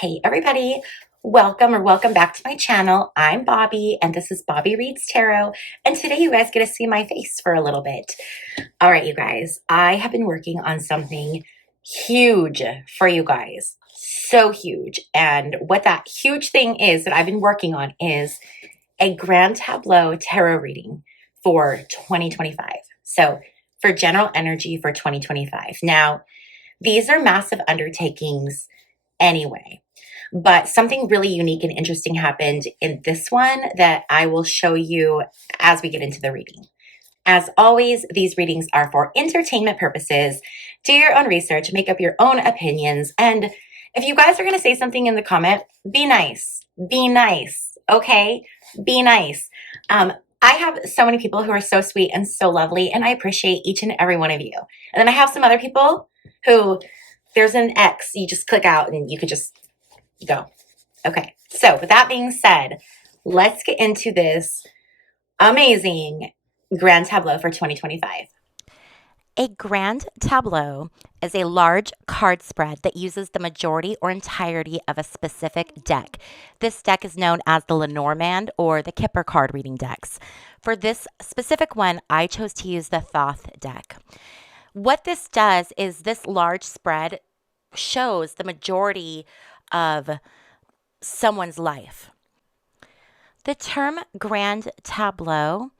Hey everybody, welcome back to my channel. I'm Bobbie and this is Bobbie Reads Tarot, and today you guys get to see my face for a little bit. All right, you guys, I have been working on something huge for you guys. So huge. And what that huge thing is that I've been working on is a grand tableau tarot reading for 2025. So for general energy for 2025. Now, these are massive undertakings anyway. But something really unique and interesting happened in this one that I will show you as we get into the reading. As always, these readings are for entertainment purposes. Do your own research, make up your own opinions, and if you guys are going to say something in the comment, be nice. Be nice, okay? Be nice. I have so many people who are so sweet and so lovely, and I appreciate each and every one of you. And then I have some other people who there's an X, you just click out and you could just go. Okay, so with that being said, let's get into this amazing grand tableau for 2025. A grand tableau is a large card spread that uses the majority or entirety of a specific deck. This deck is known as the Lenormand or the Kipper card reading decks. For this specific one, I chose to use the Thoth deck. What this does is this large spread shows the majority of someone's life. The term grand tableau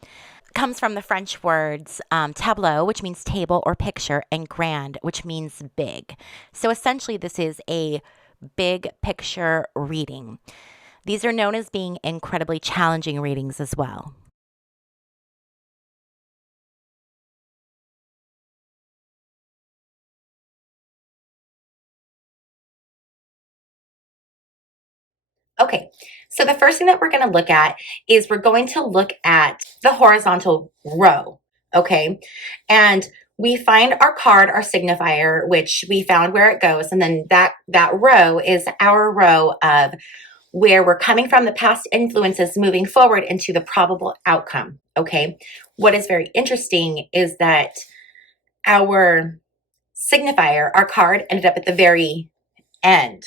comes from the French words tableau, which means table or picture, and grand, which means big. So essentially, this is a big picture reading. These are known as being incredibly challenging readings as well. Okay, so the first thing that we're going to look at is we're going to look at the horizontal row, okay? And we find our card, our signifier, which we found where it goes, and then that row is our row of where we're coming from, the past influences moving forward into the probable outcome, okay? What is very interesting is that our signifier, our card, ended up at the very end.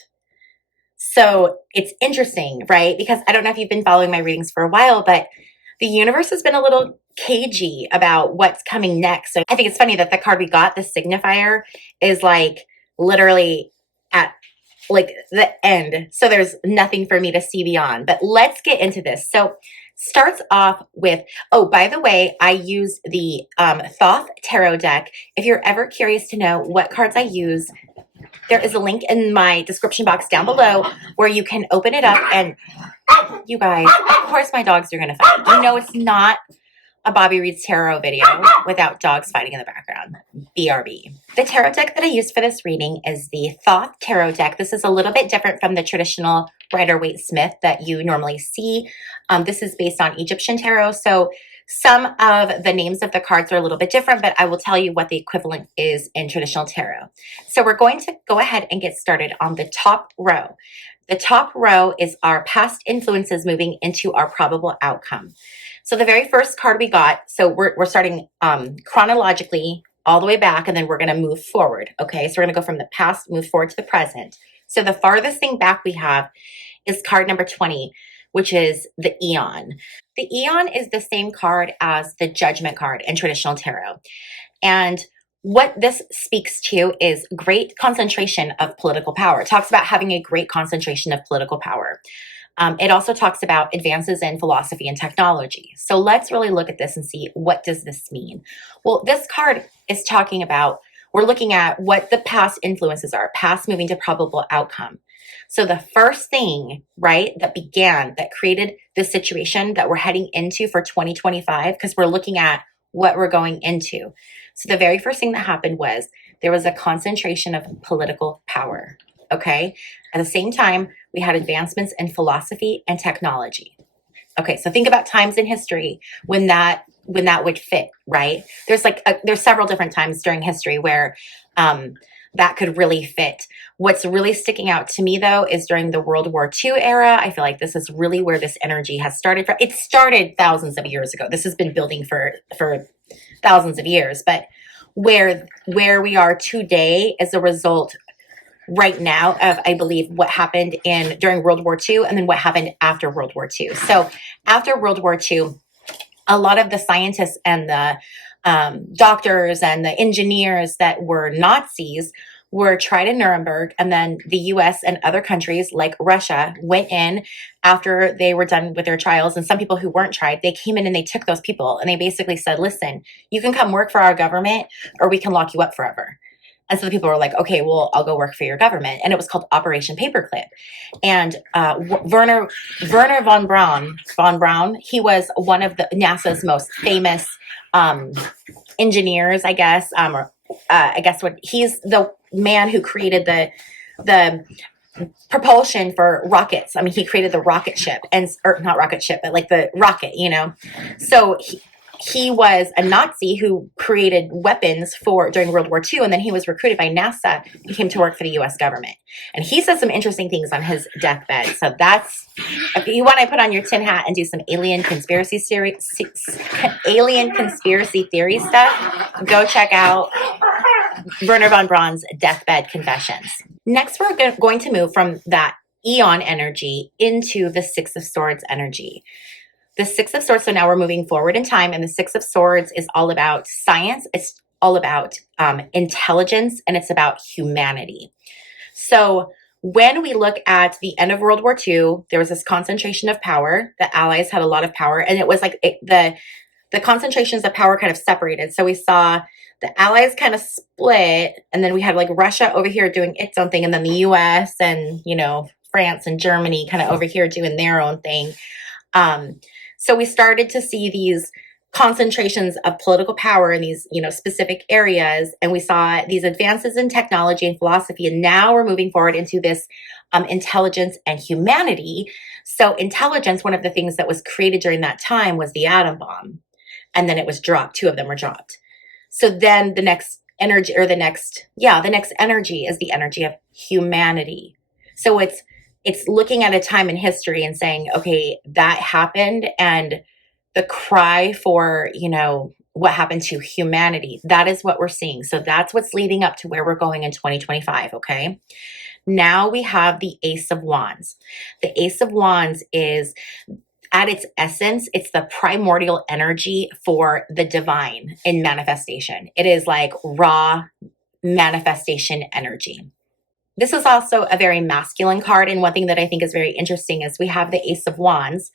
So it's interesting, right? Because I don't know if you've been following my readings for a while, but the universe has been a little cagey about what's coming next. So I think it's funny that the card we got, the signifier, is like literally at like the end. So there's nothing for me to see beyond. But let's get into this. So starts off with, oh, by the way, I use the Thoth tarot deck. If you're ever curious to know what cards I use, there is a link in my description box down below where you can open it up and you guys, of course my dogs are going to fight. You know it's not a Bobbie Reads Tarot video without dogs fighting in the background. BRB. The tarot deck that I used for this reading is the Thoth tarot deck. This is a little bit different from the traditional Rider-Waite-Smith that you normally see. This is based on Egyptian tarot, so some of the names of the cards are a little bit different, but I will tell you what the equivalent is in traditional tarot. So we're going to go ahead and get started on the top row. The top row is our past influences moving into our probable outcome. So the very first card we got, so we're starting chronologically all the way back, and then we're going to move forward. Okay, so we're going to go from the past, move forward to the present. So the farthest thing back we have is card number 20, which is the Eon. The Eon is the same card as the Judgment card in traditional tarot. And what this speaks to is great concentration of political power. It talks about having a great concentration of political power. It also talks about advances in philosophy and technology. So let's really look at this and see, what does this mean? Well, this card is talking about, we're looking at what the past influences are, past moving to probable outcome. So the first thing, right, that created this situation that we're heading into for 2025, because we're looking at what we're going into. So the very first thing that happened was there was a concentration of political power, okay? At the same time, we had advancements in philosophy and technology. Okay, so think about times in history when that would fit, right? There's several different times during history where that could really fit. What's really sticking out to me, though, is during the World War II era. I feel like this is really where this energy has started from. It started thousands of years ago. This has been building for thousands of years. But where we are today is a result right now of, I believe, what happened during World War II and then what happened after World War II. So after World War II, a lot of the scientists and the doctors and the engineers that were Nazis were tried in Nuremberg, and then the US and other countries like Russia went in after they were done with their trials. And some people who weren't tried, they came in and they took those people and they basically said, listen, you can come work for our government or we can lock you up forever. And so the people were like, okay, well, I'll go work for your government. And it was called Operation Paperclip. And Werner von Braun, he was one of the NASA's most famous engineers, I guess. He's the man who created the propulsion for rockets. I mean, he created the rocket ship, or not rocket ship, but like the rocket, So he was a Nazi who created weapons during World War II, and then he was recruited by NASA and came to work for the U.S. government. And he said some interesting things on his deathbed. So that's, if you want to put on your tin hat and do some alien conspiracy theory stuff, go check out Werner von Braun's deathbed confessions. Next, we're going to move from that Eon energy into the Six of Swords energy. The Six of Swords, so now we're moving forward in time, and the Six of Swords is all about science, it's all about intelligence, and it's about humanity. So when we look at the end of World War II, there was this concentration of power. The Allies had a lot of power, and it was like the concentrations of power kind of separated. So we saw the Allies kind of split, and then we had like Russia over here doing its own thing, and then the US and, France and Germany kind of over here doing their own thing. So we started to see these concentrations of political power in these, specific areas. And we saw these advances in technology and philosophy. And now we're moving forward into this intelligence and humanity. So intelligence, one of the things that was created during that time was the atom bomb. And then it was dropped. 2 of them were dropped. So then the next energy, the next energy is the energy of humanity. So it's looking at a time in history and saying, okay, that happened, and the cry for, what happened to humanity, that is what we're seeing. So that's what's leading up to where we're going in 2025, okay? Now we have the Ace of Wands. The Ace of Wands is, at its essence, it's the primordial energy for the divine in manifestation. It is like raw manifestation energy. This is also a very masculine card, and one thing that I think is very interesting is we have the Ace of Wands,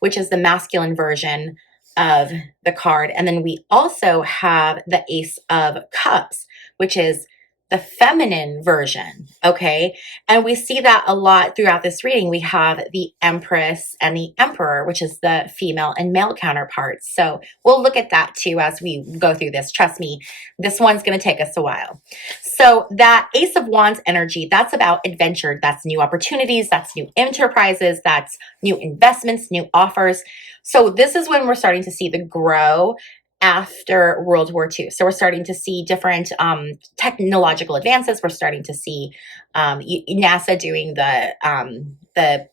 which is the masculine version of the card, and then we also have the Ace of Cups, which is the feminine version, okay? And we see that a lot throughout this reading. We have the Empress and the Emperor, which is the female and male counterparts. So we'll look at that too as we go through this. Trust me, this one's going to take us a while. So that Ace of Wands energy, that's about adventure. That's new opportunities. That's new enterprises. That's new investments, new offers. So this is when we're starting to see the grow after World War II. So we're starting to see different technological advances. We're starting to see NASA doing the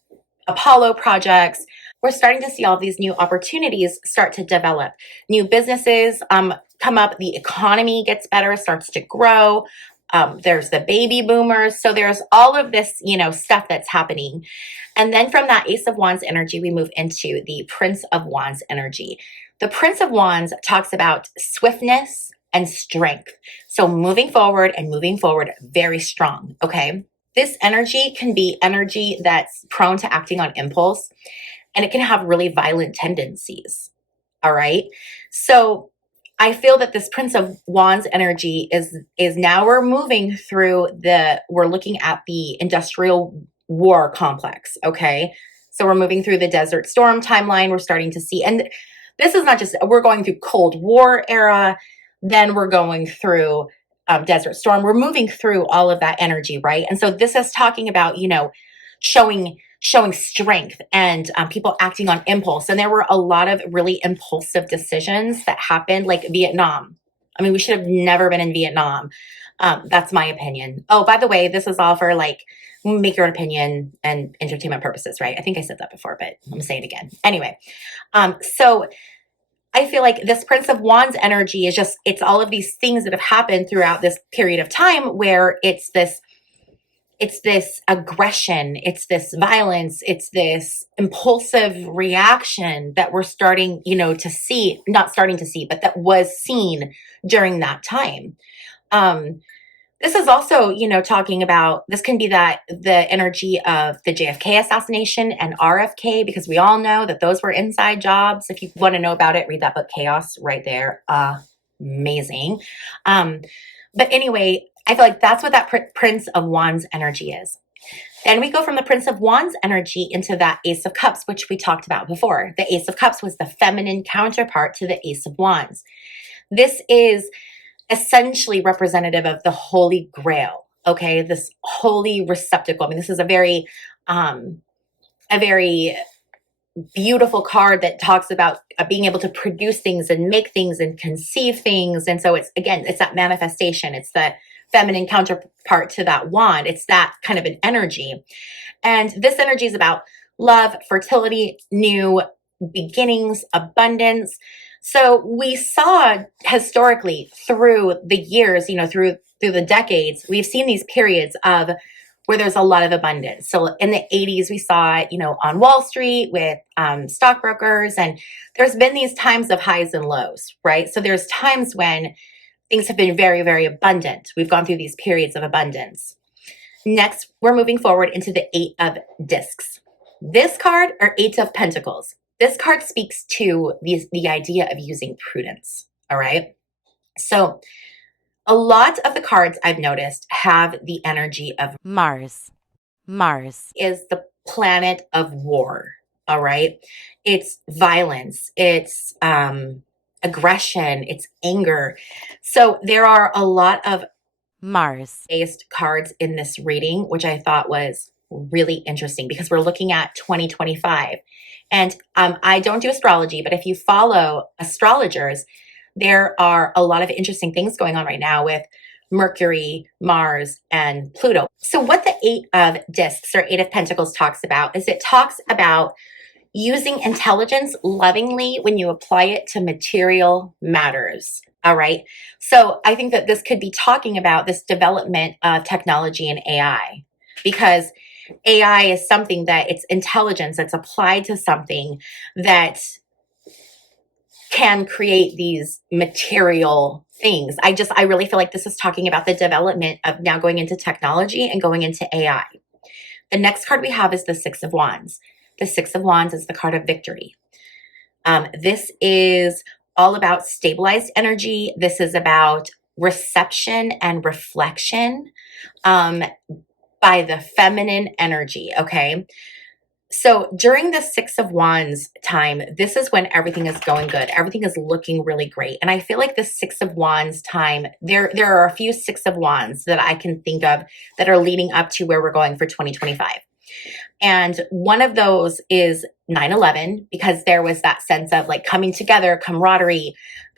Apollo projects. We're starting to see all these new opportunities start to develop. New businesses come up. The economy gets better, starts to grow. There's the baby boomers. So there's all of this, stuff that's happening. And then from that Ace of Wands energy, we move into the Prince of Wands energy. The Prince of Wands talks about swiftness and strength. So moving forward very strong, okay? This energy can be energy that's prone to acting on impulse, and it can have really violent tendencies, all right? So I feel that this Prince of Wands energy is now we're moving through we're looking at the industrial war complex, okay? So we're moving through the Desert Storm timeline. We're starting to see, and this is not just, we're going through Cold War era, then we're going through Desert Storm. We're moving through all of that energy, right? And so this is talking about, showing strength and people acting on impulse. And there were a lot of really impulsive decisions that happened, like Vietnam. I mean, we should have never been in Vietnam. That's my opinion. Oh, by the way, this is all for make your own opinion and entertainment purposes, right? I think I said that before, but I'm gonna say it again. Anyway, so I feel like this Prince of Wands energy is it's all of these things that have happened throughout this period of time where it's this it's this aggression, it's this violence, it's this impulsive reaction that we're starting, to see, not starting to see, but that was seen during that time. Um, this is also, talking about, this can be that the energy of the JFK assassination and RFK, because we all know that those were inside jobs. If you want to know about it, read that book, Chaos, right there. Amazing. But anyway, I feel like that's what that Prince of Wands energy is. Then we go from the Prince of Wands energy into that Ace of Cups, which we talked about before. The Ace of Cups was the feminine counterpart to the Ace of Wands. This is essentially representative of the Holy Grail. Okay, this holy receptacle. I mean, this is a very beautiful card that talks about being able to produce things and make things and conceive things. And so it's that manifestation. It's the feminine counterpart to that wand. It's that kind of an energy. And this energy is about love, fertility, new beginnings, abundance. So we saw historically through the years, through the decades, we've seen these periods of where there's a lot of abundance. So in the 80s, we saw it, on Wall Street with stockbrokers, and there's been these times of highs and lows, right? So there's times when things have been very, very abundant. We've gone through these periods of abundance. Next, we're moving forward into the Eight of Discs. This card, or Eight of Pentacles, this card speaks to the idea of using prudence, all right? So a lot of the cards I've noticed have the energy of Mars. Mars is the planet of war, all right? It's violence, it's aggression, it's anger. So there are a lot of Mars based cards in this reading, which I thought was really interesting because we're looking at 2025. And I don't do astrology, but if you follow astrologers, there are a lot of interesting things going on right now with Mercury, Mars, and Pluto. So what the Eight of Discs or Eight of Pentacles talks about is it talks about using intelligence lovingly when you apply it to material matters. All right. So I think that this could be talking about this development of technology and AI, because AI is something that it's intelligence that's applied to something that can create these material things. I really feel like this is talking about the development of now going into technology and going into AI. The next card we have is the Six of Wands. The Six of Wands is the card of victory. This is all about stabilized energy. This is about reception and reflection by the feminine energy, okay? So during the Six of Wands time, this is when everything is going good. Everything is looking really great. And I feel like the Six of Wands time, there are a few Six of Wands that I can think of that are leading up to where we're going for 2025. And one of those is 9/11, because there was that sense of like coming together, camaraderie,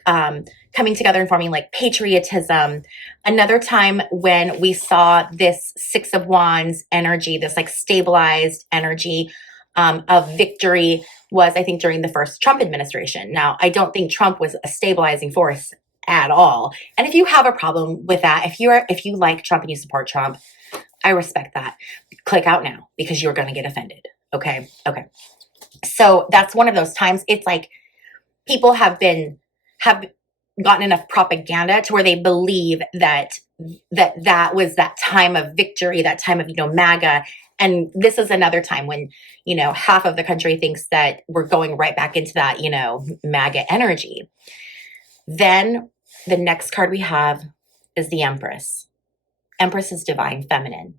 coming together and forming like patriotism. Another time when we saw this Six of Wands energy, this like stabilized energy of victory was, I think, during the first Trump administration. Now, I don't think Trump was a stabilizing force at all. And if you have a problem with that, if you like Trump and you support Trump, I respect that. Click out now because you're going to get offended. Okay. So that's one of those times. It's like people have gotten enough propaganda to where they believe that was that time of victory, that time of, MAGA. And this is another time when, half of the country thinks that we're going right back into that, MAGA energy. Then the next card we have is the Empress. Empress is divine feminine.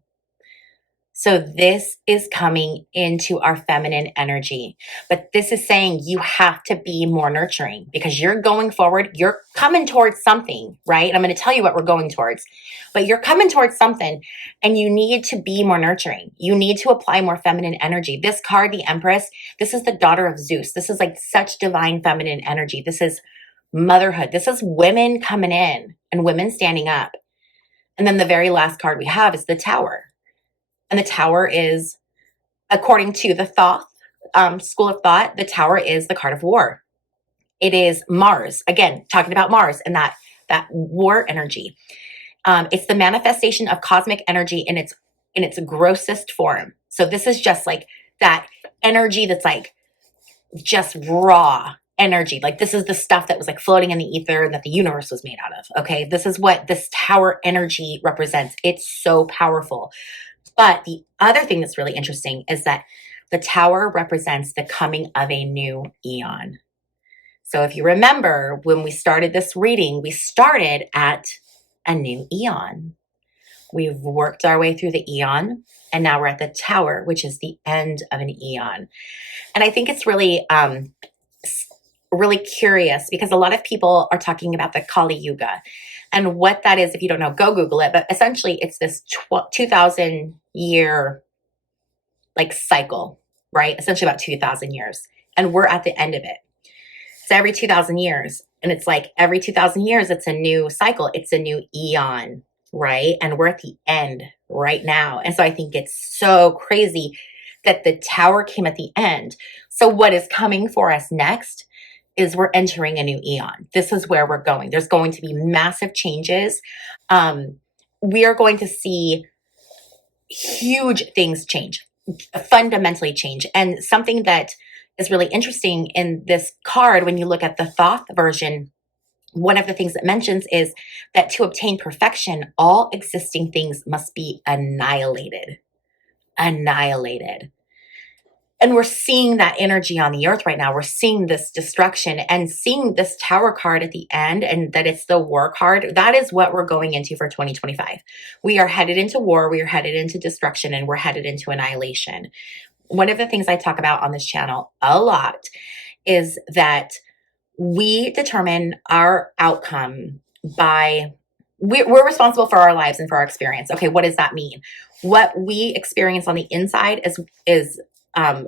So this is coming into our feminine energy. But this is saying you have to be more nurturing because you're going forward. You're coming towards something, right? And I'm going to tell you what we're going towards. But you're coming towards something and you need to be more nurturing. You need to apply more feminine energy. This card, the Empress, this is the daughter of Zeus. This is like such divine feminine energy. This is motherhood. This is women coming in and women standing up. And then the very last card we have is the Tower. And the Tower is, according to the Thoth school of thought, the Tower is the card of war. It is Mars. Again, talking about Mars and that war energy. It's the manifestation of cosmic energy in its in its grossest form. So this is just like that energy that's like just raw energy. Like this is the stuff that was like floating in the ether that the universe was made out of. Okay. This is what this tower energy represents. It's so powerful. But the other thing that's really interesting is that the tower represents the coming of a new eon. So if you remember, when we started this reading, we started at a new eon. We've worked our way through the eon, and now we're at the tower, which is the end of an eon. And I think it's really, really curious because a lot of people are talking about the Kali Yuga. And what that is, if you don't know, go Google it. But essentially, it's this 2,000 year like cycle, right? Essentially about 2,000 years. And we're at the end of it. So every 2,000 years, and it's like every 2,000 years, it's a new cycle. It's a new eon, right? And we're at the end right now. And so I think it's so crazy that the tower came at the end. So what is coming for us next is we're entering a new eon. This is where we're going. There's going to be massive changes. We are going to see huge things change, fundamentally change. And something that is really interesting in this card, when you look at the Thoth version, one of the things it mentions is that to obtain perfection, all existing things must be annihilated. Annihilated. And we're seeing that energy on the earth right now. We're seeing this destruction and seeing this tower card at the end, and that it's the war card. That is what we're going into for 2025. We are headed into war. We are headed into destruction, and we're headed into annihilation. One of the things I talk about on this channel a lot is that we determine our outcome by, we're responsible for our lives and for our experience. Okay, what does that mean? What we experience on the inside is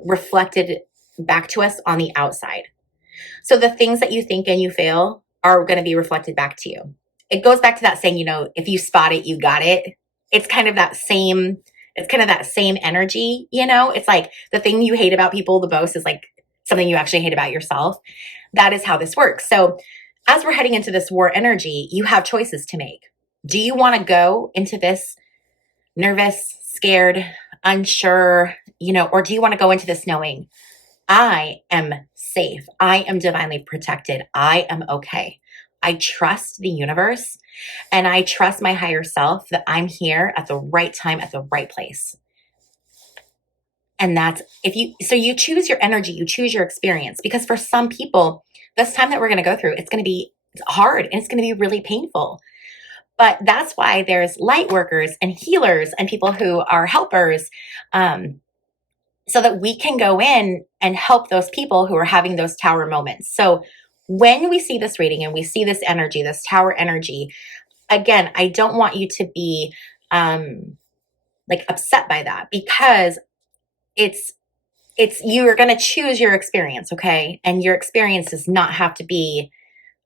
reflected back to us on the outside. So the things that you think and you feel are going to be reflected back to you. It goes back to that saying, if you spot it, you got it. It's kind of that same energy, It's like the thing you hate about people the most is like something you actually hate about yourself. That is how this works. So as we're heading into this war energy, you have choices to make. Do you want to go into this nervous, scared, unsure, or do you want to go into this knowing I am safe. I am divinely protected. I am okay. I trust the universe and I trust my higher self that I'm here at the right time, at the right place. And that's you choose your energy, you choose your experience, because for some people, this time that we're going to go through, it's going to be hard and it's going to be really painful. But that's why there's light workers and healers and people who are helpers, so that we can go in and help those people who are having those tower moments. So when we see this reading and we see this energy, this tower energy, again, I don't want you to be upset by that, because it's you're going to choose your experience, okay? And your experience does not have to be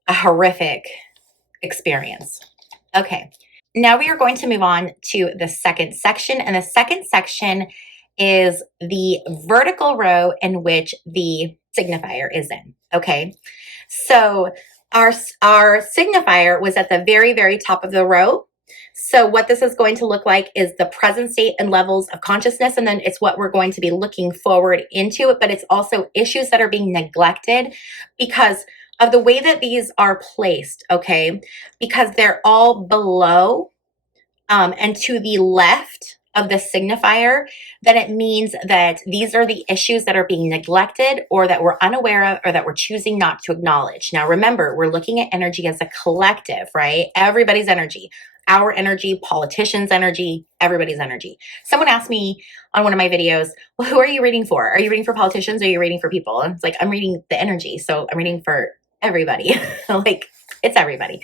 a horrific experience. Okay. Now we are going to move on to the second section, and the second section is the vertical row in which the signifier is in. Okay. So our signifier was at the very, very top of the row. So what this is going to look like is the present state and levels of consciousness. And then it's what we're going to be looking forward into, but it's also issues that are being neglected because of the way that these are placed. Okay. Because they're all below and to the left of the signifier, then it means that these are the issues that are being neglected or that we're unaware of or that we're choosing not to acknowledge. Now, remember, we're looking at energy as a collective, right? Everybody's energy, our energy, politicians' energy, everybody's energy. Someone asked me on one of my videos, well, who are you reading for? Are you reading for politicians or are you reading for people? And it's like, I'm reading the energy. So I'm reading for everybody. It's everybody.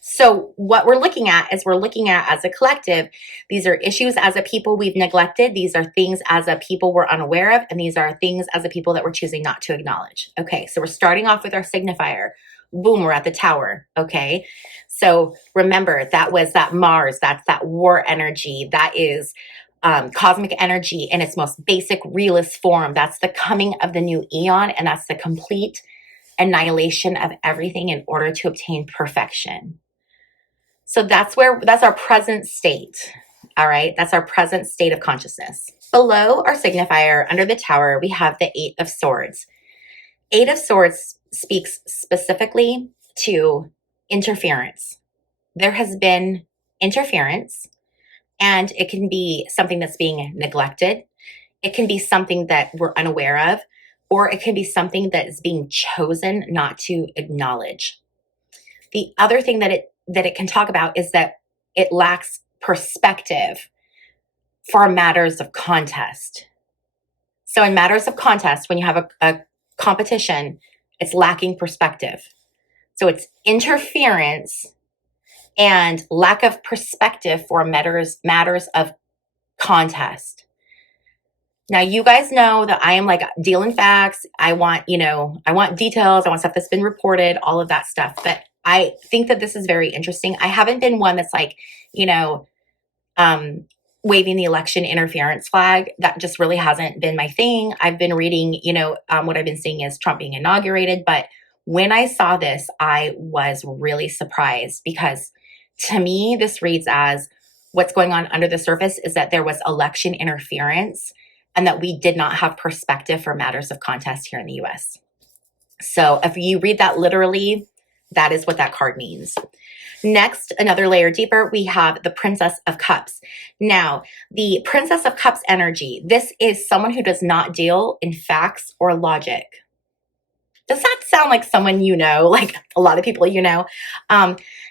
So what we're looking at is as a collective, these are issues as a people we've neglected. These are things as a people we're unaware of. And these are things as a people that we're choosing not to acknowledge. Okay. So we're starting off with our signifier. Boom, we're at the tower. Okay. So remember, that was that Mars. That's that war energy. That is cosmic energy in its most basic realist form. That's the coming of the new eon. And that's the complete annihilation of everything in order to obtain perfection. So that's our present state. All right, that's our present state of consciousness. Below our signifier, under the tower, we have the Eight of Swords. Eight of Swords speaks specifically to interference. There has been interference, and it can be something that's being neglected. It can be something that we're unaware of, or it can be something that is being chosen not to acknowledge. The other thing that it can talk about is that it lacks perspective for matters of contest. So in matters of contest, when you have a competition, it's lacking perspective. So it's interference and lack of perspective for matters of contest. Now, you guys know that I am like dealing facts. I want details. I want stuff that's been reported, all of that stuff. But I think that this is very interesting. I haven't been one that's like, waving the election interference flag. That just really hasn't been my thing. I've been reading, what I've been seeing is Trump being inaugurated. But when I saw this, I was really surprised because to me, this reads as what's going on under the surface is that there was election interference and that we did not have perspective for matters of contest here in the US. So if you read that literally, that is what that card means. Next, another layer deeper, we have the Princess of Cups. Now, the Princess of Cups energy, this is someone who does not deal in facts or logic. Does that sound like someone you know, like a lot of people you know?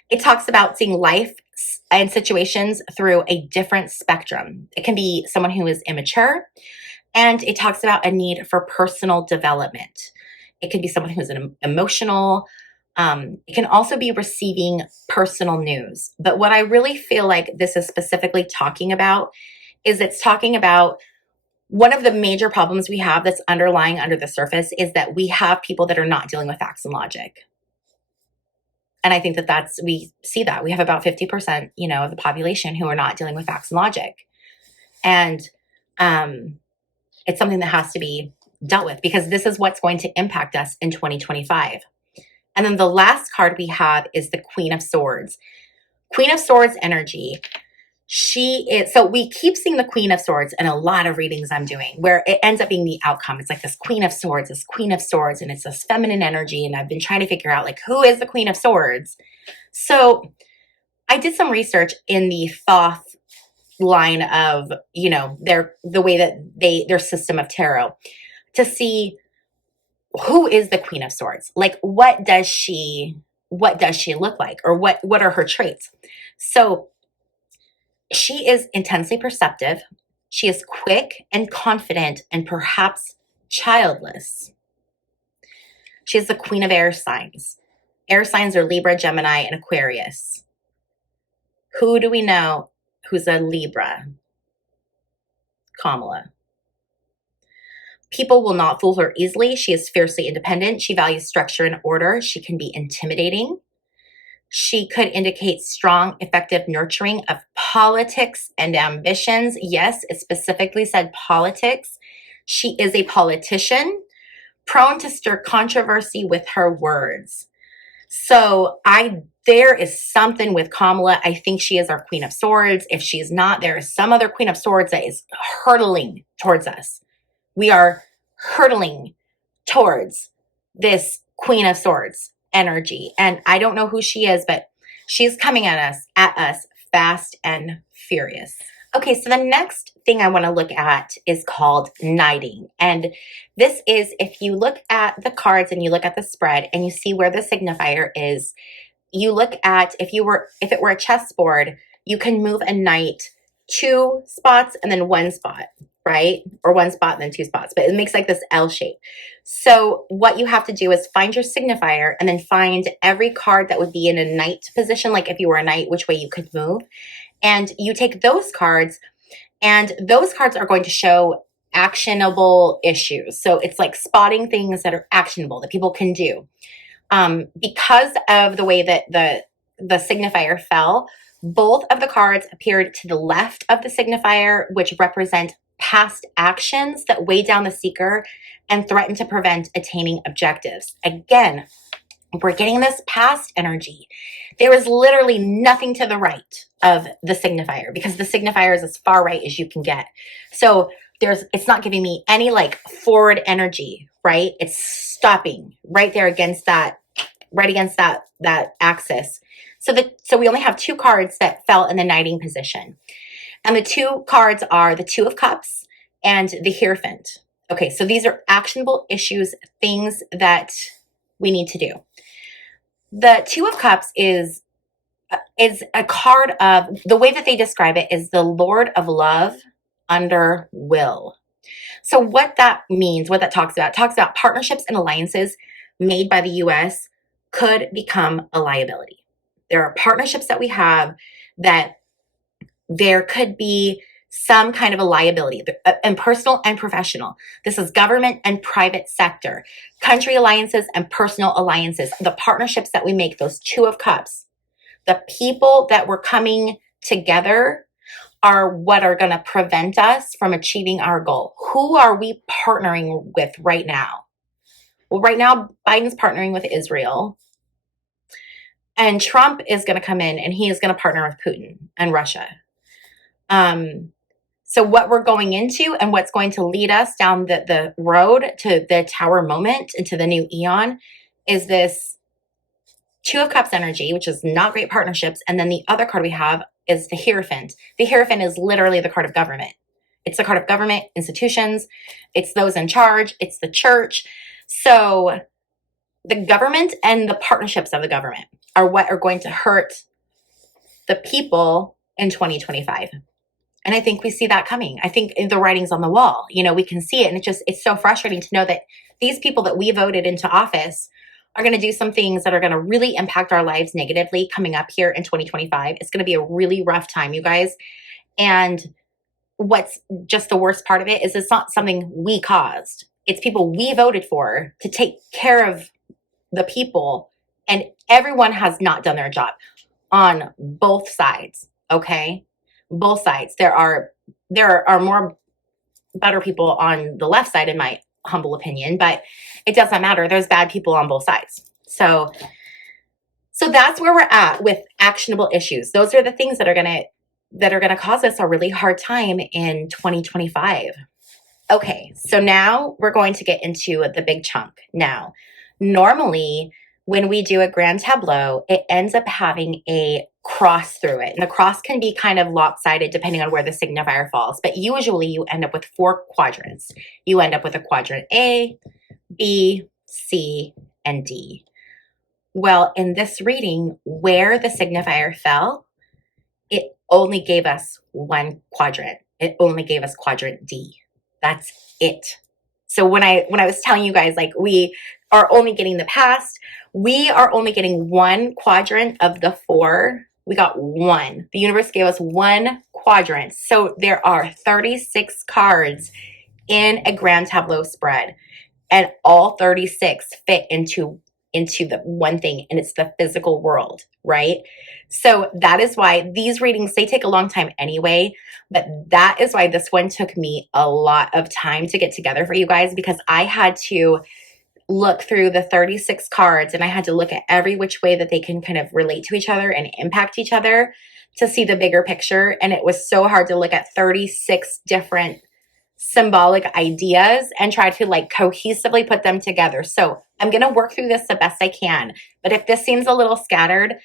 It talks about seeing life and situations through a different spectrum. It can be someone who is immature, and it talks about a need for personal development. It can be someone who's emotional. It can also be receiving personal news. But what I really feel like this is specifically talking about is it's talking about one of the major problems we have that's underlying under the surface is that we have people that are not dealing with facts and logic. And I think that we see that. We have about 50%, of the population who are not dealing with facts and logic. And it's something that has to be dealt with because this is what's going to impact us in 2025. And then the last card we have is the Queen of Swords. Queen of Swords energy. So we keep seeing the Queen of Swords in a lot of readings I'm doing where it ends up being the outcome. It's like this Queen of Swords, and it's this feminine energy. And I've been trying to figure out like, who is the Queen of Swords? So I did some research in the Thoth line of, the way that their system of tarot to see who is the Queen of Swords? Like, what does she look like? Or what are her traits? So she is intensely perceptive. She is quick and confident and perhaps childless. She is the Queen of Air signs. Air signs are Libra, Gemini, and Aquarius. Who do we know who's a Libra? Kamala. People will not fool her easily. She is fiercely independent. She values structure and order. She can be intimidating. She could indicate strong, effective nurturing of politics and ambitions. Yes, it specifically said politics. She is a politician, prone to stir controversy with her words. So there is something with Kamala. I think she is our Queen of Swords. If she's not, there is some other Queen of Swords that is hurtling towards us. We are hurtling towards this Queen of Swords energy. And I don't know who she is, but she's coming at us fast and furious. Okay, so the next thing I want to look at is called knighting. And this is if you look at the cards and you look at the spread and you see where the signifier is, you look at if it were a chessboard, you can move a knight 2 spots and then 1 spot, right? Or 1 spot and then 2 spots, but it makes like this L shape. So what you have to do is find your signifier and then find every card that would be in a knight position, like if you were a knight, which way you could move. And you take those cards, and those cards are going to show actionable issues. So it's like spotting things that are actionable that people can do. Because of the way that the signifier fell, both of the cards appeared to the left of the signifier, which represent past actions that weigh down the seeker and threaten to prevent attaining objectives. Again, We're getting this past energy. There is literally nothing to the right of the signifier because the signifier is as far right as you can get. So it's not giving me any like forward energy, right? It's stopping right there against that, right against that axis. So we only have 2 cards that fell in the knighting position. And the 2 cards are the Two of Cups and the Hierophant. Okay, so these are actionable issues, things that we need to do. The Two of Cups is a card of, the way that they describe it is the Lord of Love under will. So what that means, what that talks about partnerships and alliances made by the US could become a liability. There are partnerships that we have that there could be some kind of a liability, and personal and professional. This is government and private sector, country alliances and personal alliances, the partnerships that we make, those Two of Cups. The people that we're coming together are what are going to prevent us from achieving our goal. Who are we partnering with right now? Well, right now, Biden's partnering with Israel. And Trump is going to come in and he is going to partner with Putin and Russia. So what we're going into and what's going to lead us down the road to the tower moment, into the new eon, is this Two of Cups energy, which is not great partnerships. And then the other card we have is the Hierophant. The Hierophant is literally the card of government. It's the card of government, institutions. It's those in charge. It's the church. So the government and the partnerships of the government are what are going to hurt the people in 2025. And I think we see that coming. I think the writing's on the wall. You know, we can see it. And it's so frustrating to know that these people that we voted into office are going to do some things that are going to really impact our lives negatively coming up here in 2025. It's going to be a really rough time, you guys. And what's just the worst part of it is it's not something we caused. It's people we voted for to take care of the people. And everyone has not done their job on both sides. Okay. Both sides. There are more better people on the left side, in my humble opinion, but it doesn't matter. There's bad people on both sides. So that's where we're at with actionable issues. Those are the things that are gonna cause us a really hard time in 2025. Okay, so now we're going to get into the big chunk. Now, normally when we do a grand tableau, it ends up having a cross through it. And the cross can be kind of lopsided depending on where the signifier falls. But usually you end up with 4 quadrants. You end up with a quadrant A, B, C, and D. Well, in this reading, where the signifier fell, it only gave us 1 quadrant. It only gave us quadrant D. That's it. So when I was telling you guys, like, we are only getting the past, we are only getting 1 quadrant of the 4. We got 1. The universe gave us 1 quadrant. So there are 36 cards in a grand tableau spread, and all 36 fit into the one thing, and it's the physical world, right? So that is why these readings, they take a long time anyway, but that is why this one took me a lot of time to get together for you guys, because I had to look through the 36 cards and I had to look at every which way that they can kind of relate to each other and impact each other to see the bigger picture. And it was so hard to look at 36 different symbolic ideas and try to like cohesively put them together. So I'm going to work through this the best I can. But if this seems a little scattered,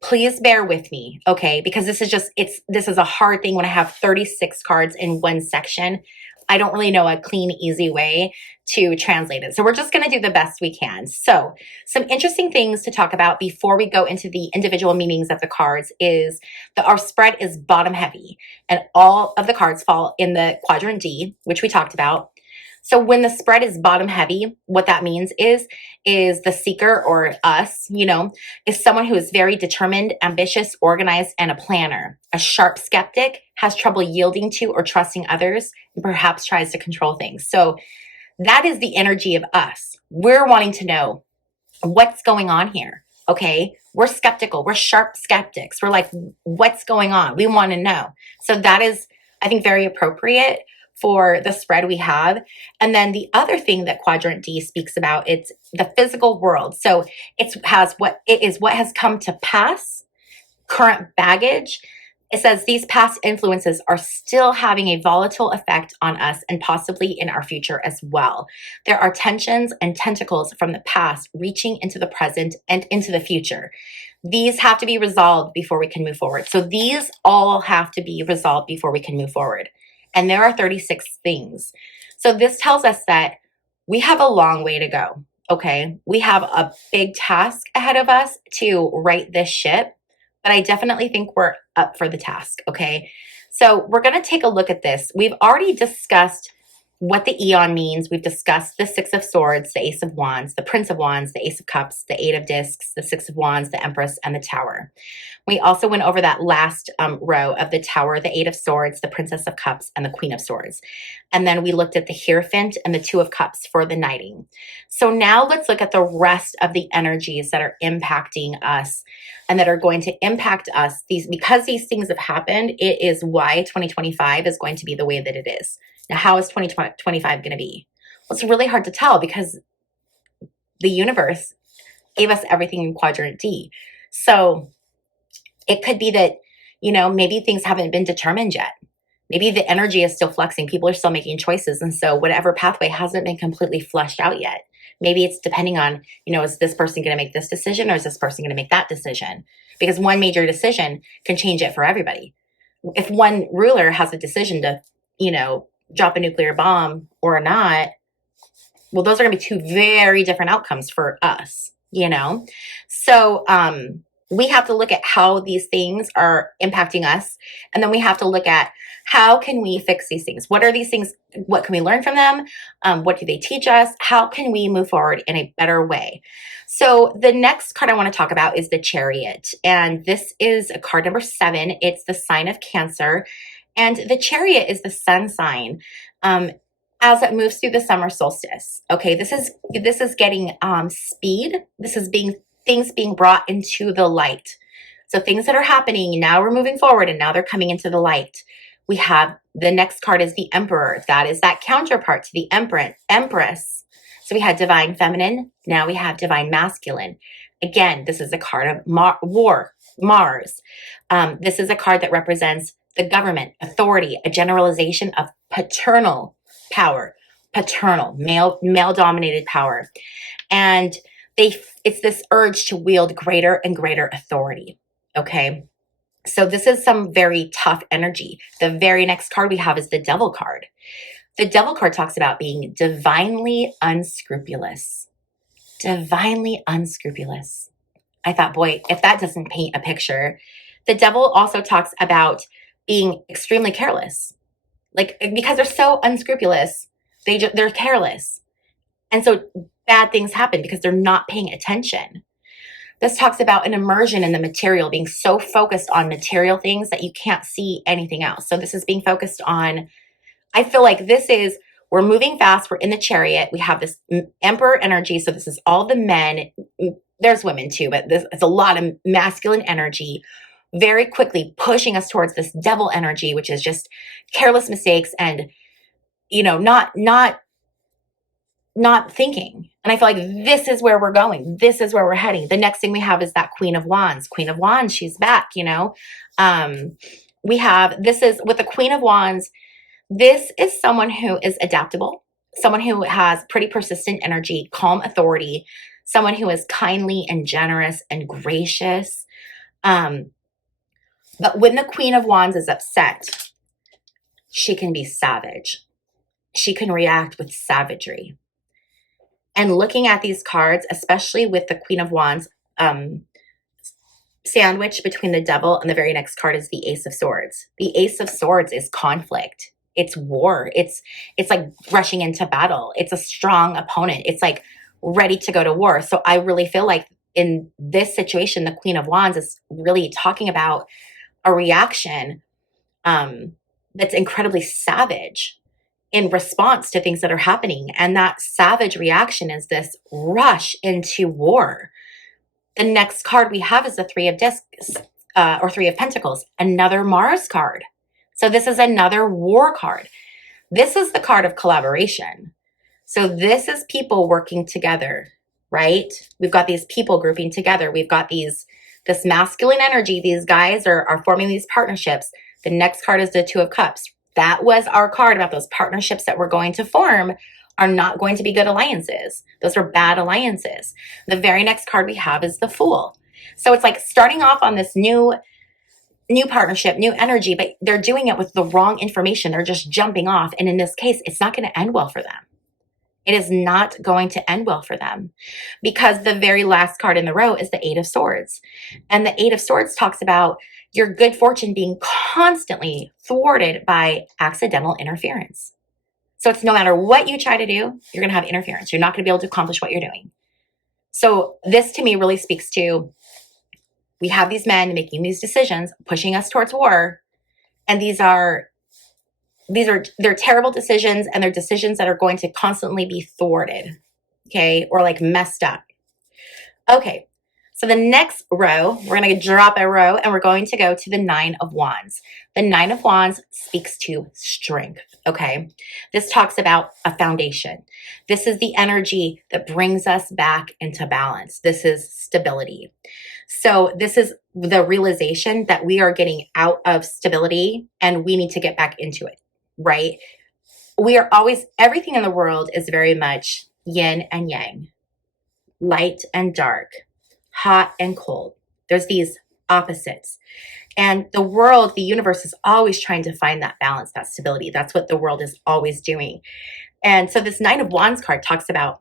please bear with me, okay? Because this is a hard thing when I have 36 cards in one section. I don't really know a clean, easy way to translate it. So we're just going to do the best we can. So some interesting things to talk about before we go into the individual meanings of the cards is that our spread is bottom heavy and all of the cards fall in the quadrant D, which we talked about. So when the spread is bottom heavy, what that means is the seeker, or us, is someone who is very determined, ambitious, organized, and a planner. A sharp skeptic has trouble yielding to or trusting others and perhaps tries to control things. So that is the energy of us. We're wanting to know what's going on here. Okay. We're skeptical. We're sharp skeptics. We're like, what's going on? We want to know. So that is, I think, very appropriate for the spread we have. And then the other thing that quadrant D speaks about, it's the physical world. So it is what has come to pass, current baggage. It says these past influences are still having a volatile effect on us and possibly in our future as well. There are tensions and tentacles from the past reaching into the present and into the future. These have to be resolved before we can move forward. So these all have to be resolved before we can move forward. And there are 36 things. So this tells us that we have a long way to go. Okay. We have a big task ahead of us to right this ship, but I definitely think we're up for the task. Okay. So we're going to take a look at this. We've already discussed what the eon means. We've discussed the Six of Swords, the Ace of Wands, the Prince of Wands, the Ace of Cups, the Eight of Discs, the Six of Wands, the Empress, and the Tower. We also went over that last row of the Tower, the Eight of Swords, the Princess of Cups, and the Queen of Swords. And then we looked at the Hierophant and the Two of Cups for the Knighting. So now let's look at the rest of the energies that are impacting us and that are going to impact us. Because these things have happened, it is why 2025 is going to be the way that it is. Now, how is 2025 going to be? Well, it's really hard to tell because the universe gave us everything in quadrant D. So it could be that, maybe things haven't been determined yet. Maybe the energy is still flexing. People are still making choices. And so whatever pathway hasn't been completely fleshed out yet. Maybe it's depending on, is this person going to make this decision or is this person going to make that decision? Because one major decision can change it for everybody. If one ruler has a decision to, drop a nuclear bomb or not, well, those are going to be two very different outcomes for us, So we have to look at how these things are impacting us. And then we have to look at how can we fix these things? What are these things? What can we learn from them? What do they teach us? How can we move forward in a better way? So the next card I want to talk about is the Chariot. And this is card number 7. It's the sign of Cancer. And the Chariot is the sun sign as it moves through the summer solstice. Okay, this is getting speed. This is things being brought into the light. So things that are happening, now we're moving forward and now they're coming into the light. We have the next card is the Emperor. That is that counterpart to the Empress. So we had divine feminine. Now we have divine masculine. Again, this is a card of Mars. This is a card that represents the government, authority, a generalization of paternal power, male-dominated power. And it's this urge to wield greater and greater authority, okay? So this is some very tough energy. The very next card we have is the Devil card. The Devil card talks about being divinely unscrupulous. Divinely unscrupulous. I thought, boy, if that doesn't paint a picture. The Devil also talks about being extremely careless. Because they're so unscrupulous, they're careless. And so bad things happen because they're not paying attention. This talks about an immersion in the material, being so focused on material things that you can't see anything else. So this is being focused on, I feel like we're moving fast. We're in the Chariot. We have this Emperor energy. So this is all the men. There's women too, but it's a lot of masculine energy very quickly pushing us towards this Devil energy, which is just careless mistakes and, not thinking. And I feel like this is where we're going. This is where we're heading. The next thing we have is that Queen of Wands. Queen of Wands, she's back, this is with the Queen of Wands. This is someone who is adaptable, someone who has pretty persistent energy, calm authority, someone who is kindly and generous and gracious. But when the Queen of Wands is upset, she can be savage. She can react with savagery. And looking at these cards, especially with the Queen of Wands, sandwiched between the Devil and the very next card is the Ace of Swords. The Ace of Swords is conflict. It's war. It's like rushing into battle. It's a strong opponent. It's like ready to go to war. So I really feel like in this situation, the Queen of Wands is really talking about a reaction that's incredibly savage in response to things that are happening. And that savage reaction is this rush into war. The next card we have is the Three of Discs or Three of Pentacles, another Mars card. So this is another war card. This is the card of collaboration. So this is people working together, right? We've got these people grouping together. We've got this masculine energy. These guys are forming these partnerships. The next card is the Two of Cups. That was our card about those partnerships that we're going to form are not going to be good alliances. Those are bad alliances. The very next card we have is the Fool. So it's like starting off on this new partnership, new energy, but they're doing it with the wrong information. They're just jumping off. And in this case, it's not going to end well for them. It is not going to end well for them because the very last card in the row is the Eight of Swords. And the Eight of Swords talks about your good fortune being constantly thwarted by accidental interference. So it's no matter what you try to do, you're going to have interference. You're not going to be able to accomplish what you're doing. So this to me really speaks to, we have these men making these decisions, pushing us towards war. And they're terrible decisions, and they're decisions that are going to constantly be thwarted. Okay. Or like messed up. Okay. So the next row, we're going to drop a row and we're going to go to the Nine of Wands. The Nine of Wands speaks to strength. Okay. This talks about a foundation. This is the energy that brings us back into balance. This is stability. So this is the realization that we are getting out of stability and we need to get back into it, right? We are always, everything in the world is very much yin and yang, light and dark, hot and cold. There's these opposites. And the world, the universe is always trying to find that balance, that stability. That's what the world is always doing. And so this Nine of Wands card talks about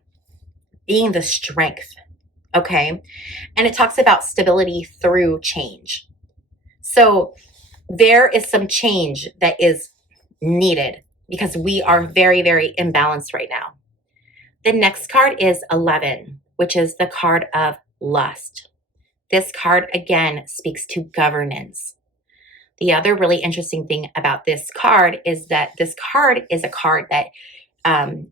being the strength. Okay. And it talks about stability through change. So there is some change that is needed because we are very, very imbalanced right now. The next card is 11, which is the card of lust. This card again speaks to governance. The other really interesting thing about this card is that this card is a card that,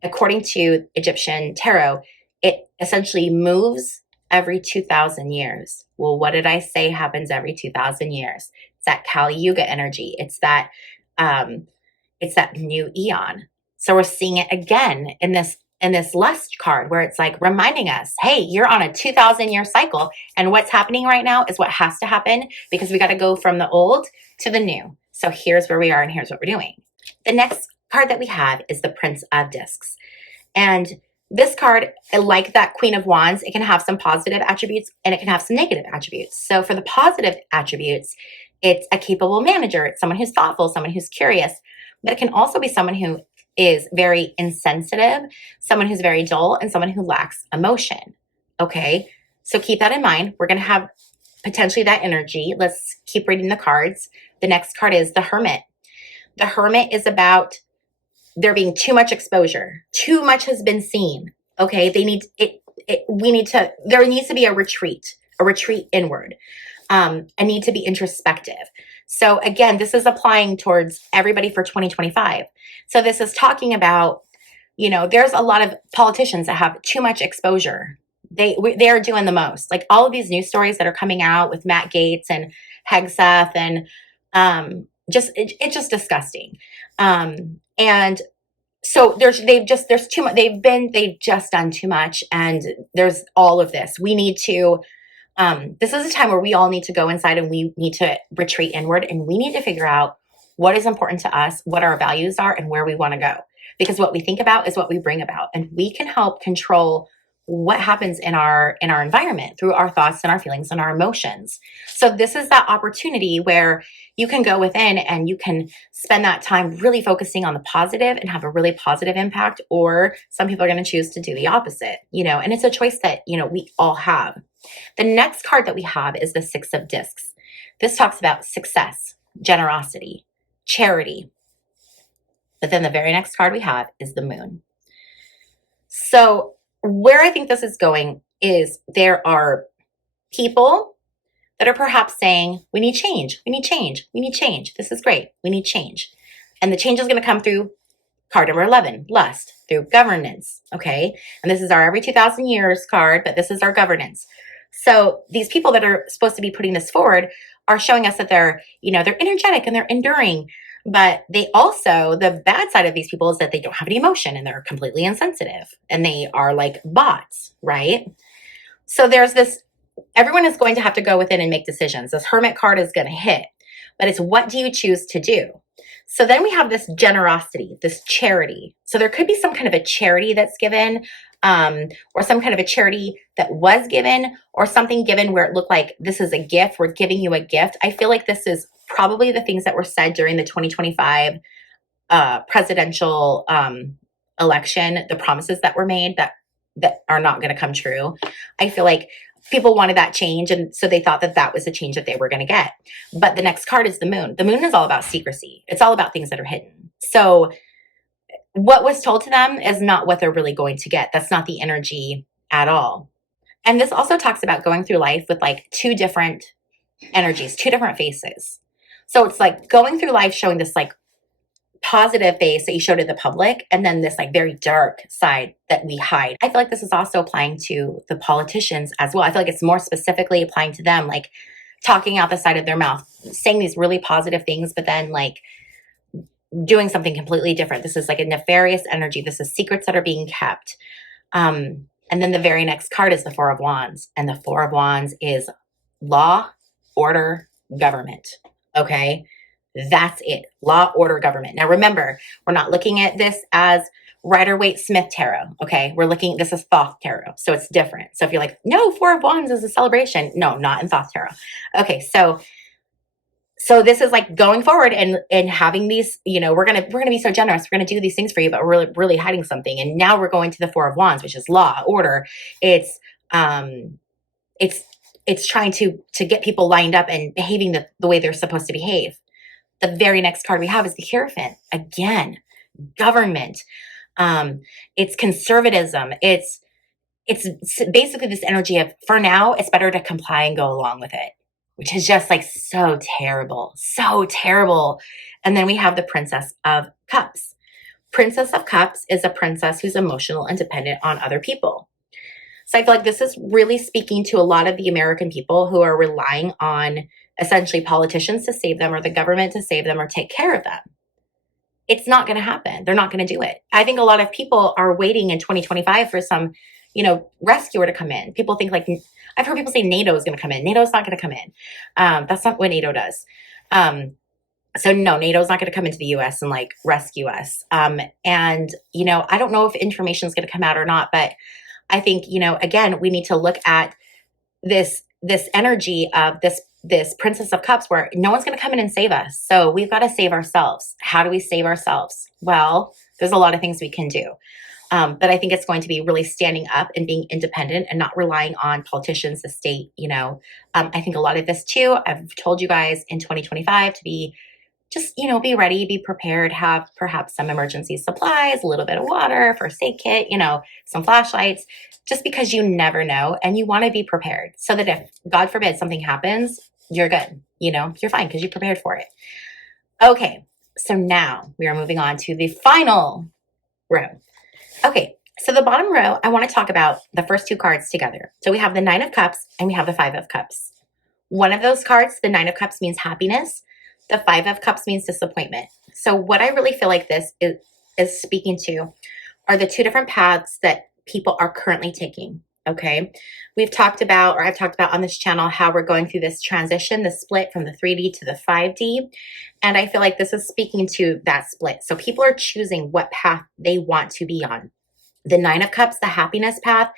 according to Egyptian tarot, it essentially moves every 2,000 years. Well, what did I say happens every 2,000 years? It's that Kali Yuga energy. It's that new eon. So we're seeing it again in this lust card where it's like reminding us, hey, you're on a 2,000-year cycle. And what's happening right now is what has to happen because we got to go from the old to the new. So here's where we are and here's what we're doing. The next card that we have is the Prince of Discs. And this card, like that Queen of Wands, it can have some positive attributes and it can have some negative attributes. So for the positive attributes, it's a capable manager. It's someone who's thoughtful, someone who's curious, but it can also be someone who is very insensitive, someone who's very dull, and someone who lacks emotion. Okay, so keep that in mind. We're going to have potentially that energy. Let's keep reading the cards. The next card is the Hermit. The Hermit is about there being too much exposure. Too much has been seen. Okay, there needs to be a retreat inward. I need to be introspective. So again, this is applying towards everybody for 2025. So this is talking about, there's a lot of politicians that have too much exposure. They are doing the most. Like all of these news stories that are coming out with Matt Gaetz and Hegseth and it's just disgusting. And so they've just done too much, and there's all of this. We need to, this is a time where we all need to go inside and we need to retreat inward, and we need to figure out what is important to us, what our values are, and where we want to go. Because what we think about is what we bring about, and we can help control what happens in our environment through our thoughts and our feelings and our emotions. So this is that opportunity where you can go within and you can spend that time really focusing on the positive and have a really positive impact, or some people are going to choose to do the opposite, and it's a choice that, we all have. The next card that we have is the Six of Discs. This talks about success, generosity, charity. But then the very next card we have is the Moon. So where I think this is going is there are people that are perhaps saying, we need change, we need change, we need change. This is great. We need change. And the change is going to come through card number 11, lust, through governance. Okay. And this is our every 2,000 years card, but this is our governance. So these people that are supposed to be putting this forward are showing us that they're energetic and they're enduring. But they also, the bad side of these people is that they don't have any emotion and they're completely insensitive and they are like bots, right? So there's this, everyone is going to have to go within and make decisions. This hermit card is going to hit, but it's what do you choose to do? So then we have this generosity, this charity. So there could be some kind of a charity that's given, or some kind of a charity that was given, or something given where it looked like this is a gift. We're giving you a gift. I feel like this is probably the things that were said during the 2025 presidential election, the promises that were made that are not going to come true. I feel like people wanted that change, and so they thought that that was the change that they were going to get. But the next card is the moon. The moon is all about secrecy. It's all about things that are hidden. So what was told to them is not what they're really going to get. That's not the energy at all. And this also talks about going through life with like two different energies, two different faces. So it's like going through life showing this like positive face that you show to the public, and then this like very dark side that we hide. I feel like this is also applying to the politicians as well. I feel like it's more specifically applying to them, like talking out the side of their mouth, saying these really positive things, but then like doing something completely different. This is like a nefarious energy. This is secrets that are being kept. And then the very next card is the Four of Wands. And the Four of Wands is law, order, government. Okay. That's it. Law, order, government. Now remember, we're not looking at this as Rider-Waite-Smith tarot. Okay. We're looking, this is Thoth tarot. So it's different. So if you're like, no, Four of Wands is a celebration. No, not in Thoth tarot. Okay. So this is like going forward and having these, you know, we're gonna be so generous. We're gonna do these things for you, but we're really hiding something. And now we're going to the Four of Wands, which is law, order. It's trying to get people lined up and behaving the way they're supposed to behave. The very next card we have is the Hierophant. Again, government. It's conservatism. It's basically this energy of, for now, it's better to comply and go along with it, which is just like so terrible, so terrible. And then we have the Princess of Cups. Princess of Cups is a princess who's emotional and dependent on other people. So I feel like this is really speaking to a lot of the American people who are relying on essentially politicians to save them or the government to save them or take care of them. It's not going to happen. They're not going to do it. I think a lot of people are waiting in 2025 for some, you know, rescuer to come in. People think like, I've heard people say NATO is going to come in. NATO's not going to come in. That's not what NATO does. So no, NATO's not going to come into the US and like rescue us. And, you know, I don't know if information is going to come out or not, but I think, you know, again, we need to look at this energy of this Princess of Cups where no one's going to come in and save us. So we've got to save ourselves. How do we save ourselves? Well, there's a lot of things we can do. But I think it's going to be really standing up and being independent and not relying on politicians, the state, you know. I think a lot of this too, I've told you guys in 2025 to be just, you know, be ready, be prepared, have perhaps some emergency supplies, a little bit of water, first aid kit, you know, some flashlights, just because you never know. And you want to be prepared so that if, God forbid, something happens, you're good. You know, you're fine because you prepared for it. Okay. So now we are moving on to the final row. Okay. So the bottom row, I want to talk about the first two cards together. So we have the Nine of Cups and we have the Five of Cups. One of those cards, the Nine of Cups, means happiness. The Five of Cups means disappointment. So what I really feel like this is speaking to are the two different paths that people are currently taking. Okay. I've talked about on this channel how we're going through this transition, the split from the 3D to the 5D. And I feel like this is speaking to that split. So people are choosing what path they want to be on. The Nine of Cups, the happiness path.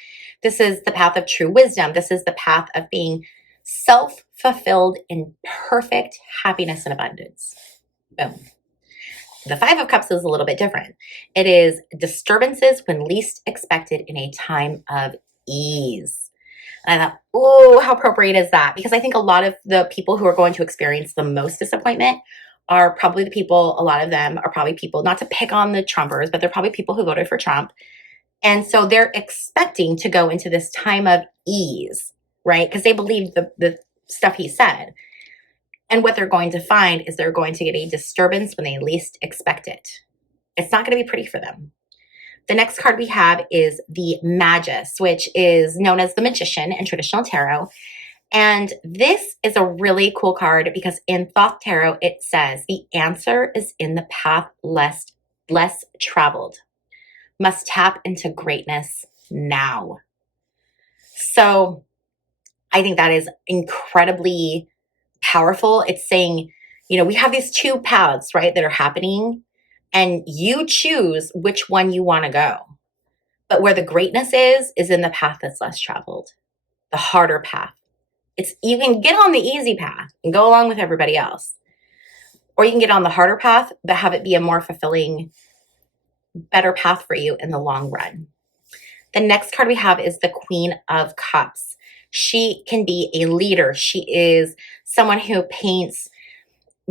This is the path of true wisdom. This is the path of being self-fulfilled in perfect happiness and abundance. Boom. The Five of Cups is a little bit different. It is disturbances when least expected in a time of ease. And I thought, oh, how appropriate is that? Because I think a lot of the people who are going to experience the most disappointment are probably the people, a lot of them are probably people, not to pick on the Trumpers, but they're probably people who voted for Trump. And so they're expecting to go into this time of ease, right? Because they believe the stuff he said. And what they're going to find is they're going to get a disturbance when they least expect it. It's not going to be pretty for them. The next card we have is the Magus, which is known as the Magician in traditional tarot. And this is a really cool card because in Thoth Tarot, it says the answer is in the path less traveled. Must tap into greatness now. So I think that is incredibly powerful. It's saying, we have these two paths, right, that are happening, and you choose which one you want to go. But where the greatness is in the path that's less traveled, the harder path. You can get on the easy path and go along with everybody else, or you can get on the harder path, but have it be a more fulfilling, better path for you in the long run. The next card we have is the Queen of Cups. She can be a leader. She is someone who paints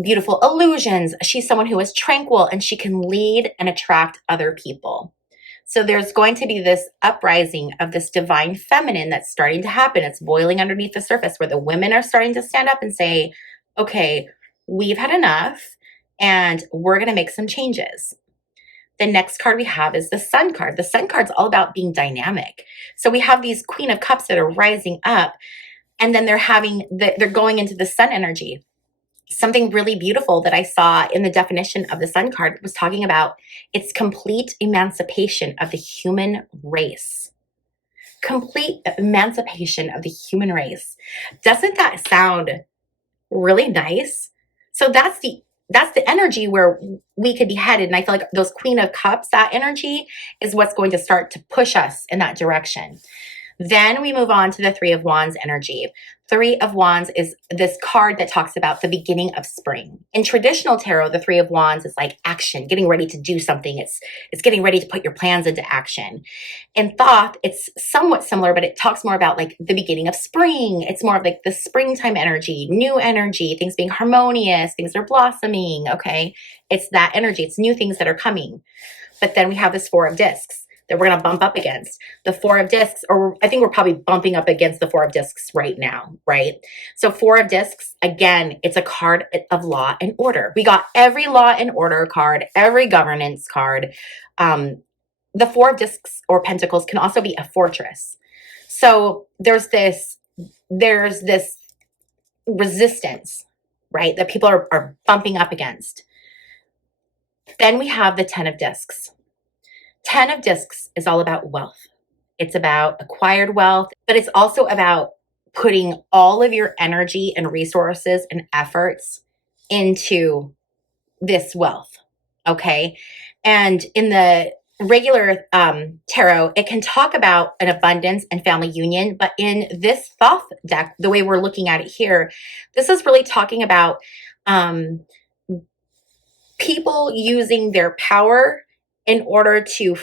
beautiful illusions. She's someone who is tranquil, and she can lead and attract other people. So there's going to be this uprising of this divine feminine that's starting to happen. It's boiling underneath the surface, where the women are starting to stand up and say, okay, we've had enough and we're going to make some changes. The next card we have is the Sun card. The Sun card's all about being dynamic. So we have these Queen of Cups that are rising up, and then they're going into the Sun energy. Something really beautiful that I saw in the definition of the Sun card was talking about its complete emancipation of the human race. Complete emancipation of the human race. Doesn't that sound really nice? So that's the energy where we could be headed. And I feel like those Queen of Cups, that energy is what's going to start to push us in that direction. Then we move on to the Three of Wands energy. Three of Wands is this card that talks about the beginning of spring. In traditional tarot, the Three of Wands is like action, getting ready to do something. It's getting ready to put your plans into action. In Thoth, it's somewhat similar, but it talks more about like the beginning of spring. It's more of like the springtime energy, new energy, things being harmonious, things are blossoming, okay? It's that energy. It's new things that are coming. But then we have this Four of Discs that we're going to bump up against. The Four of Discs, or I think we're probably bumping up against the Four of Discs right now, right? So Four of Discs, again, it's a card of law and order. We got every law and order card, every governance card. The Four of Discs or Pentacles can also be a fortress. So there's this resistance, right, that people are bumping up against. Then we have the Ten of Discs. 10 of Discs is all about wealth. It's about acquired wealth, but it's also about putting all of your energy and resources and efforts into this wealth, okay? And in the regular tarot, it can talk about an abundance and family union, but in this Thoth deck, the way we're looking at it here, this is really talking about people using their power in order to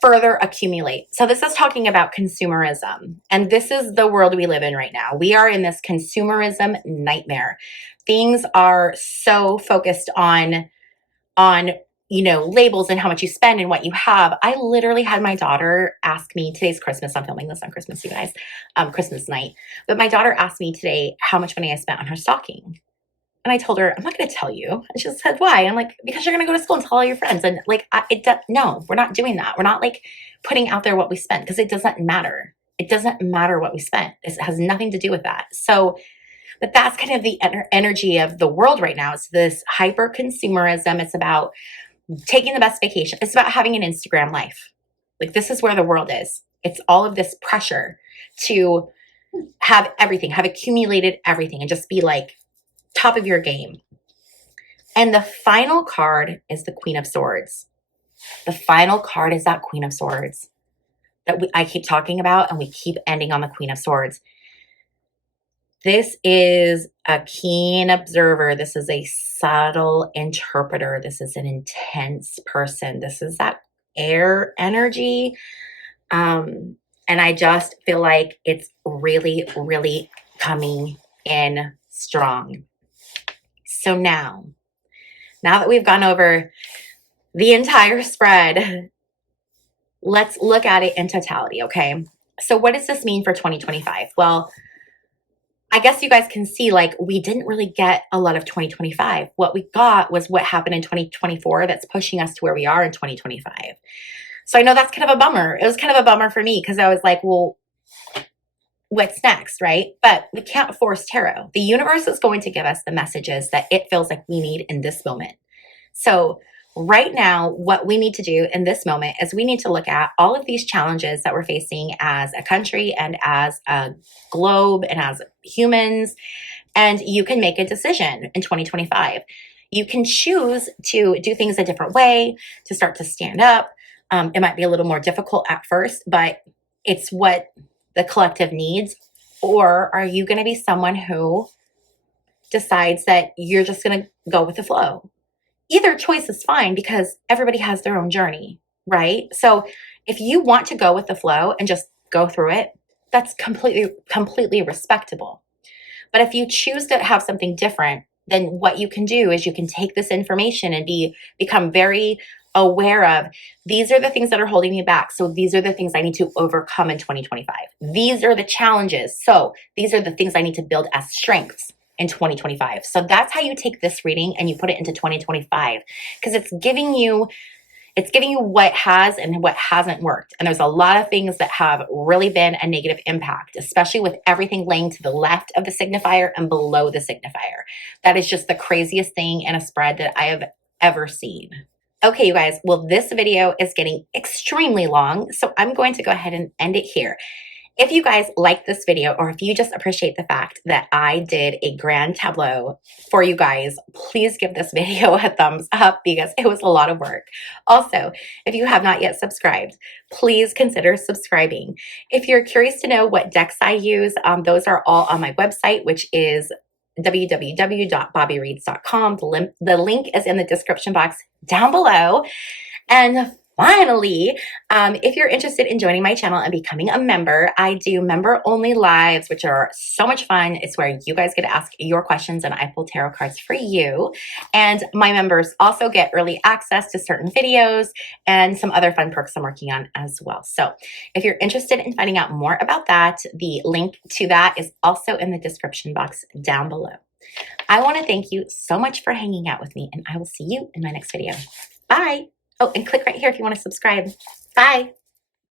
further accumulate. So this is talking about consumerism. And this is the world we live in right now. We are in this consumerism nightmare. Things are so focused on labels and how much you spend and what you have. I literally had my daughter ask me, today's Christmas, I'm filming this on Christmas, you guys, Christmas night. But my daughter asked me today how much money I spent on her stocking. And I told her, I'm not going to tell you. And she said, why? I'm like, because you're going to go to school and tell all your friends. And like, no, we're not doing that. We're not like putting out there what we spent, because it doesn't matter. It doesn't matter what we spent. It has nothing to do with that. So, but that's kind of the energy of the world right now. It's this hyper consumerism. It's about taking the best vacation. It's about having an Instagram life. Like, this is where the world is. It's all of this pressure to have everything, have accumulated everything, and just be like, top of your game. And the final card is the Queen of Swords. The final card is that Queen of Swords that I keep talking about, and we keep ending on the Queen of Swords. This is a keen observer. This is a subtle interpreter. This is an intense person. This is that air energy. And I just feel like it's really, really coming in strong. So now that we've gone over the entire spread, let's look at it in totality, okay? So what does this mean for 2025? Well, I guess you guys can see, like, we didn't really get a lot of 2025. What we got was what happened in 2024 that's pushing us to where we are in 2025. So I know that's kind of a bummer. It was kind of a bummer for me, because I was like, well, what's next, right? But we can't force tarot. The universe is going to give us the messages that it feels like we need in this moment. So right now, what we need to do in this moment is we need to look at all of these challenges that we're facing as a country and as a globe and as humans. And you can make a decision in 2025. You can choose to do things a different way, to start to stand up. It might be a little more difficult at first, but it's what the collective needs. Or are you going to be someone who decides that you're just going to go with the flow? Either choice is fine because everybody has their own journey, right? So if you want to go with the flow and just go through it, that's completely respectable. But if you choose to have something different, then what you can do is you can take this information and become very aware of, these are the things that are holding me back. So these are the things I need to overcome in 2025. These are the challenges. So these are the things I need to build as strengths in 2025. So that's how you take this reading and you put it into 2025, because it's giving you what has and what hasn't worked. And there's a lot of things that have really been a negative impact, especially with everything laying to the left of the signifier and below the signifier. That is just the craziest thing in a spread that I have ever seen. Okay, you guys, well, this video is getting extremely long, so I'm going to go ahead and end it here. If you guys like this video, or if you just appreciate the fact that I did a grand tableau for you guys, please give this video a thumbs up because it was a lot of work. Also, if you have not yet subscribed, please consider subscribing. If you're curious to know what decks I use, those are all on my website, which is www.bobbiereads.com. The link is in the description box down below. And finally, if you're interested in joining my channel and becoming a member, I do member-only lives, which are so much fun. It's where you guys get to ask your questions and I pull tarot cards for you. And my members also get early access to certain videos and some other fun perks I'm working on as well. So if you're interested in finding out more about that, the link to that is also in the description box down below. I want to thank you so much for hanging out with me, and I will see you in my next video. Bye. Oh, and click right here if you want to subscribe. Bye.